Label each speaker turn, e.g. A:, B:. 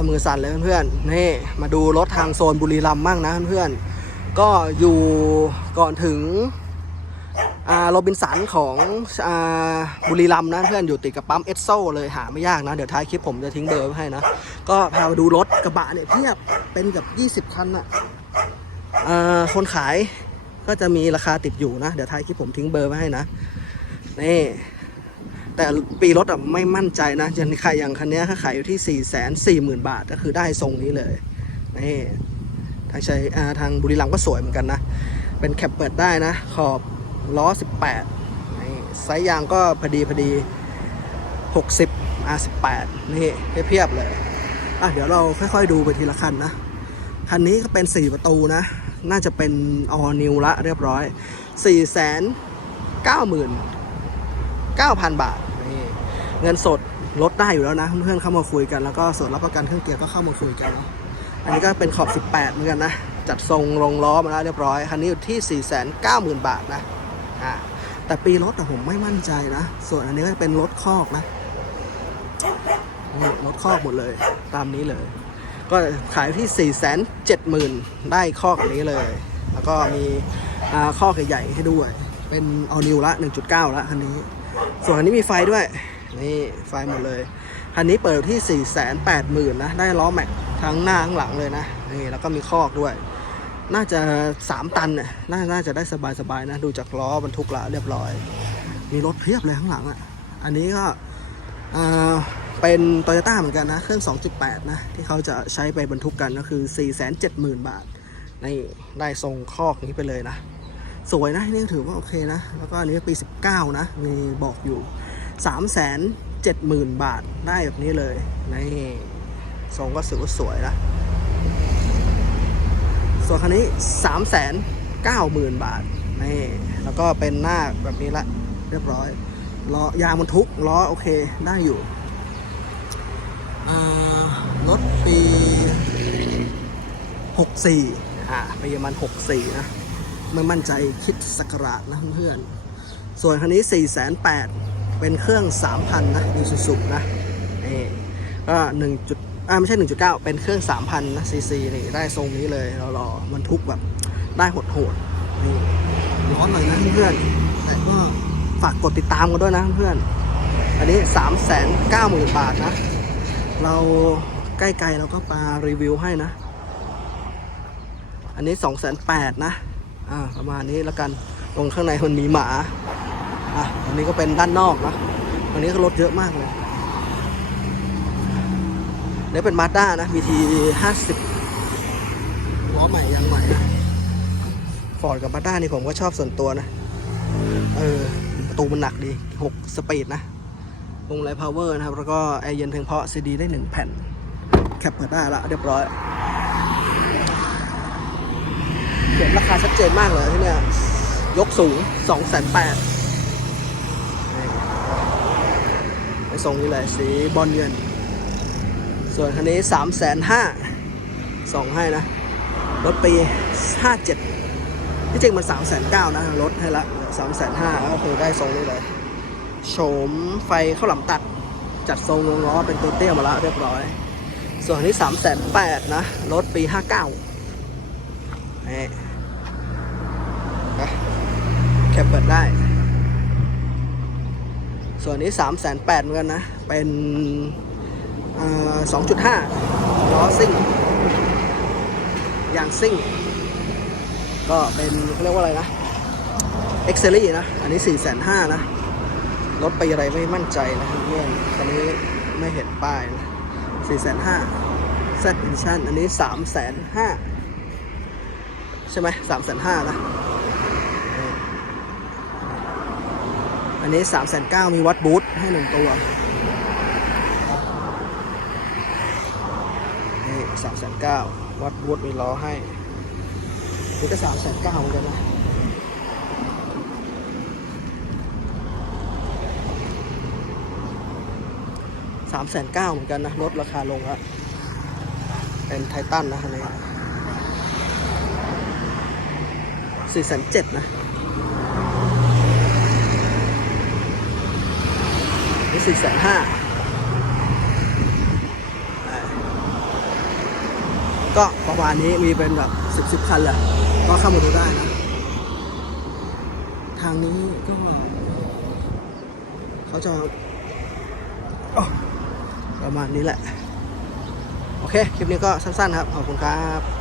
A: ยมือสั่นเลยเพื่อนๆนี่มาดูรถทางโซนบุรีรัมย์มั่งนะเพื่อนๆก็อยู่ก่อนถึงอ่าโรบินสันของอบุรีรัมย์นะเพื่อนอยู่ติดกับปั๊มเอสโซเลยหาไม่ยากนะ เดี๋ยวท้ายคลิปผมจะทิ้งเบอร์ไว้ให้นะ ก็พามาดูรถกระบะเนี่ยเพียบเป็นกับ 20 คันอะอ่าคนขายก็จะมีราคาติดอยู่นะ เดี๋ยวท้ายคลิปผมทิ้งเบอร์ไว้ให้นะ นี่ แต่ปีรถอะไม่มั่นใจนะอย่างใครอย่างคันนี้ถ้าขายอยู่ที่4ี่แสนสี่หมื่นบาทก็คือได้ทรงนี้เลยนี่ทางชัยอ่าทางบุรีรัมย์ก็สวยเหมือนกันนะ เป็นแคปเปิดได้นะ ขอบล้อ 18นี่ไซส์ยางก็พอดีพอดี 60 R18 นี่เพียบเลยอะเดี๋ยวเราค่อยๆดูไปทีละคันนะ คันนี้ก็เป็น 4 ประตูนะ น่าจะเป็น all new ละเรียบร้อย 4 9 9 0 0 0 9,000 บาท เงินสดลดได้อยู่แล้วนะเพื่อนเข้ามาคุยกันแล้วก็ส่วนรับประกันเครื่องเกียร์ก็เข้ามาคุยกัน อันนี้ก็เป็นขอบ 18 เหมือนกันนะ จัดทรงลงล้อมาแล้วเรียบร้อยคันนี้อยู่ที่ 490,000 บาทนะอ่าแต่ปีรถแต่ผมไม่มั่นใจนะ ส่วนอันนี้ก็เป็นรถคอกนะรถคอกหมดเลยตามนี้เลย ก็ขายที่ 470,000 ได้คอกอันนี้เลย แล้วก็มีคอกใหญ่ๆให้ด้วย เป็นเอานิวละ 1.9 ละคันนี้ ส่วนอันนี้มีไฟด้วย นี่ไฟหมดเลย คันนี้เปิดที่ 480,000นะ ได้ล้อแม็กทั้งหน้าทั้งหลังเลยนะ นี่แล้วก็มีคอกด้วย น่าจะ 3 ตันน่ะน่าน่าจะได้สบายๆนะ ดูจากล้อบรรทุกละเรียบร้อย มีรถเพียบเลยข้างหลังอะ อันนี้ก็เป็นโตโยต้าเหมือนกันนะ เครื่อง 2.8 นะ ที่เขาจะใช้ไปบรรทุกกันก็คือ 470,000 บาทนี่ได้ทรงคอกนี้ไปเลยนะ สวยนะนี่ถือว่าโอเคนะ แล้วก็อันนี้ปี 19 นะ มีบอกอยู่ 3 7 0 0 0 0บาทได้แบบนี้เลยนี่ทรงก็ถือว่าสวยนะส่วนคันนี้3 9 0 0 0 0บาทนี่แล้วก็เป็นหน้าแบบนี้ละ เรียบร้อยล้อยางมันทุกล้อโอเคได้อยู่อ่ารถปี64อ่าปีประมาณ64นะไม่มั่นใจคิดสักราชนะเพื่อน ส่วนคันนี้4 8 0 0 0 เป็นเครื่อง 3,000 นะยูซูซูนะนี่ก็1จุดอ่าไม่ใช่1.9เป็นเครื่อง 3,000 นะซีซีนี่ได้ทรงนี้เลยเรารอมันทุกแบบได้โหดๆนี่ร้อนหน่อยนะเพื่อนแต่ก็ฝากกดติดตามกันด้วยนะเพื่อน อันนี้ 3 9 0 0 0 0 บาทนะ เราใกล้ๆเราก็มารีวิวให้นะ อันนี้ 2 8 0 0 0นะ อ่า ประมาณนี้แล้วกัน ตรงข้างในมันมีหมา อะอันนี้ก็เป็นด้านนอกนะวันนี้ก็รถเยอะมากเลยเดี๋ยวเป็นมาด้านะมีทีห้าสิบล้อใหม่ยังใหม่ฟอร์ดกับมาด้านี่ผมก็ชอบส่วนตัวนะ เออ ประตูมันหนักดีหกสปีดนะวงไลพาวเวอร์นะครับ แล้วก็แอร์เย็นเพียงเพาะซีดีได้หนึ่งแผ่น แคปเปิดได้ละเรียบร้อยเขียนราคาชัดเจนมากเลยที่เนี่ย ยกสูงสองแสนแปด ทรงนี้เลยสีบอลเงิน ส่วนคันนี้3ามแสนห้าส่งให้นะ รถปี57ที่จริงมัน3ามแสนเก้านะลดให้ละ3ามแสนห้าก็คือได้ทรงนี้เลยโฉมไฟข้าวหลามตัดจัดทรงวงล้อเป็นตัวเตี้ยมาแล้วเรียบร้อย ส่วนอันนี้3ามแสนแปดนะรถปี59นี่นะแคปเปิดได้ ส่วนนี้3 8 0 0 0 0เหมือนกันนะ เป็นสองจุดห้าล้อซิ่งยางซิ่ง ก็เป็นเขาเรียกว่าอะไรนะเอ็กเซลี่นะ อันนี้4 5 0 0 0นห้านะ รถไปอะไรไม่มั่นใจนะเพื่อนอันนี้ไม่เห็นป้ายนะ4 5 0 0 0 Z Edition อันนี้3 5 0 0 0ใช่ไหม3 5 0 0 0นะ อันนี้3ามแสนเก้ามีวัดบูทให้หนึ่งตัวนี่สามแสนเก้าวัดบูทมีล้อให้นี่ก็สามแสนเก้าเหมือนกันนะสามแสนเก้าเหมือนกันนะลดราคาลงแล้วเป็นไททันนะคันนี้สี่แสนเจ็ดนะ นี่สี่แสนห้าก็ประมาณนี้มีเป็นแบบสิบสิบคันแหละก็เข้ามาดูได้นะ ทางนี้ก็ เขาจะประมาณนี้แหละ โอเค คลิปนี้ก็สั้นๆครับ ขอบคุณครับ